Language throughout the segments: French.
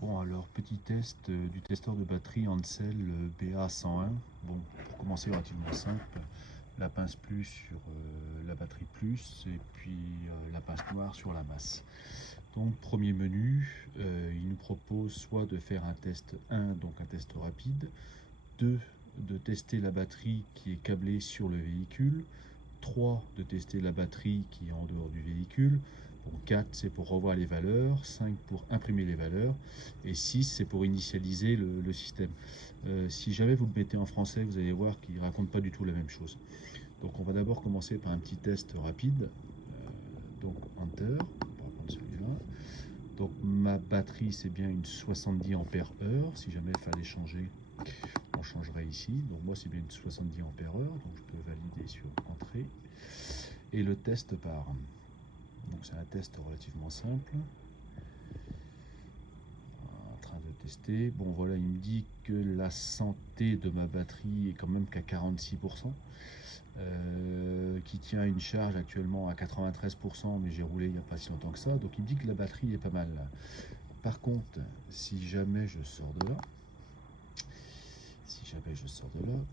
Bon, alors petit test du testeur de batterie Ansel BA101. Bon, pour commencer, relativement simple, la pince plus sur la batterie plus et puis la pince noire sur la masse. Donc premier menu, il nous propose soit de faire un test 1, donc un test rapide, 2, de tester la batterie qui est câblée sur le véhicule, 3, de tester la batterie qui est en dehors du véhicule. Bon, 4, c'est pour revoir les valeurs, 5 pour imprimer les valeurs, et 6, c'est pour initialiser le système. Si jamais vous le mettez en français, vous allez voir qu'il ne raconte pas du tout la même chose. Donc on va d'abord commencer par un petit test rapide. Donc Enter, on va prendre celui-là. Donc ma batterie, c'est bien une 70 ampères heure. Si jamais il fallait changer, on changerait ici. Donc moi, c'est bien une 70 ampères heure. Donc je peux valider sur Entrée. Et le test part. Donc c'est un test relativement simple. En train de tester. Bon voilà, il me dit que la santé de ma batterie est quand même qu'à 46%. Qui tient une charge actuellement à 93%, mais j'ai roulé il n'y a pas si longtemps que ça. Donc il me dit que la batterie est pas mal. Par contre, si jamais je sors de là,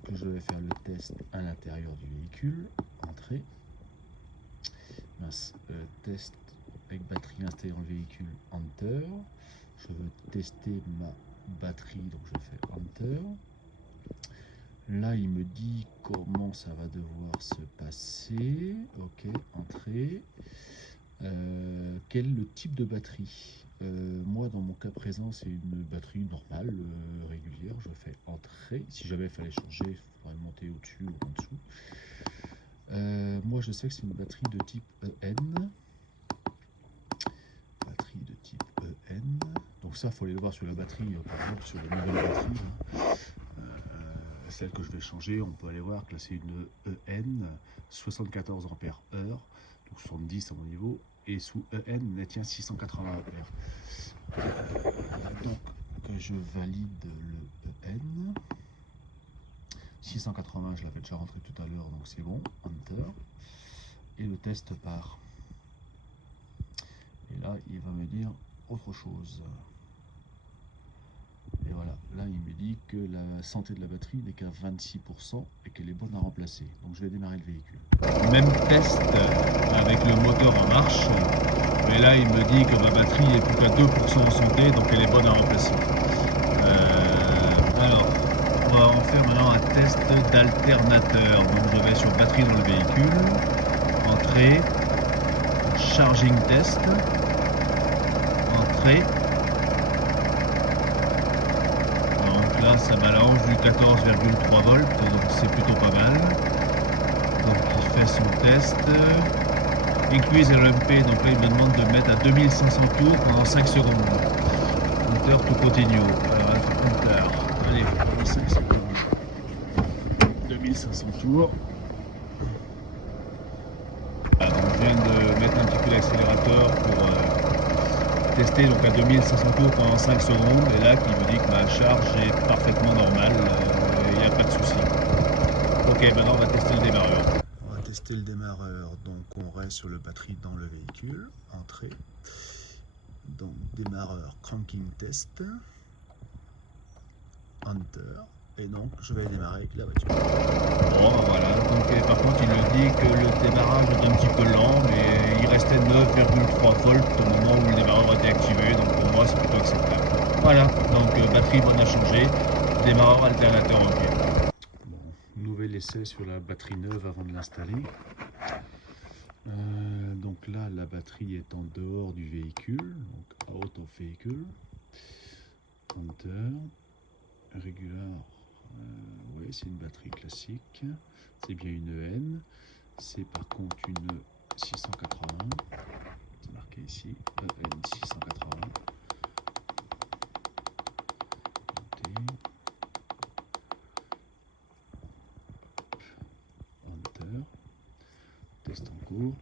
que je vais faire le test à l'intérieur du véhicule, Entrée, test avec batterie installée dans le véhicule, Enter. Je veux tester ma batterie, donc je fais Enter. Là, il me dit comment ça va devoir se passer. Ok, Entrée. Quel est le type de batterie? Moi, dans mon cas présent, c'est une batterie normale, régulière. Je fais Entrée. Si jamais il fallait changer, il faudrait monter au-dessus ou en dessous. Moi, je sais que c'est une batterie de type EN. Batterie de type EN. Donc ça, il faut aller le voir sur la batterie, par exemple, sur les nouvelles batteries. Celle que je vais changer, on peut aller voir que là, c'est une EN 74 ampères heure, donc 70 à mon niveau, et sous EN, elle tient 680 ampères. Donc, que je valide le EN. 680, je l'avais déjà rentré tout à l'heure, donc c'est bon. Enter. Et le test part. Et là, il va me dire autre chose. Et voilà, là il me dit que la santé de la batterie n'est qu'à 26% et qu'elle est bonne à remplacer. Donc je vais démarrer le véhicule. Même test avec le moteur en marche. Mais là il me dit que ma batterie est plus qu'à 2% en santé, donc elle est bonne à remplacer. Alors, on va en faire maintenant un test d'alternateur. Donc je vais sur batterie dans le véhicule, Entrée, charging test, Entrée. Là, ça balance du 14,3 volts, donc c'est plutôt pas mal. Donc il fait son test. Increase LMP, donc là il me demande de mettre à 2500 tours pendant 5 secondes. Compteur to continue. Alors compteur. Allez, pendant 5 secondes. 2500 tours. Ah, donc je viens de mettre un petit peu d'accélérateur pour tester donc à 2500 tours pendant 5 secondes, et là qui me dit que ma charge est parfaitement normale, il n'y a pas de souci. Ok, maintenant on va tester le démarreur. On va tester le démarreur, donc on reste sur le batterie dans le véhicule, Entrée, donc démarreur cranking test, Enter, et donc je vais démarrer la voiture. Bon voilà, donc par contre il me dit que le démarrage est un petit peu lent, mais il restait 9,3 volts au moment où le démarreur était activé, donc pour moi c'est plutôt acceptable. Voilà, donc batterie bonne à changer, démarreur alternateur ok. Bon, nouvel essai sur la batterie neuve avant de l'installer. Donc là la batterie est en dehors du véhicule, donc out of vehicle, Enter, regular. Oui, c'est une batterie classique, c'est bien une EN, c'est par contre une 680, c'est marqué ici, EN 680. Enter, test en cours,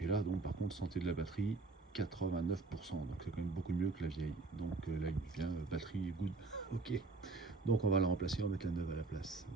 et là donc par contre santé de la batterie 89%, donc c'est quand même beaucoup mieux que la vieille. Donc là il vient batterie good. Ok, donc on va la remplacer, on va mettre la neuve à la place.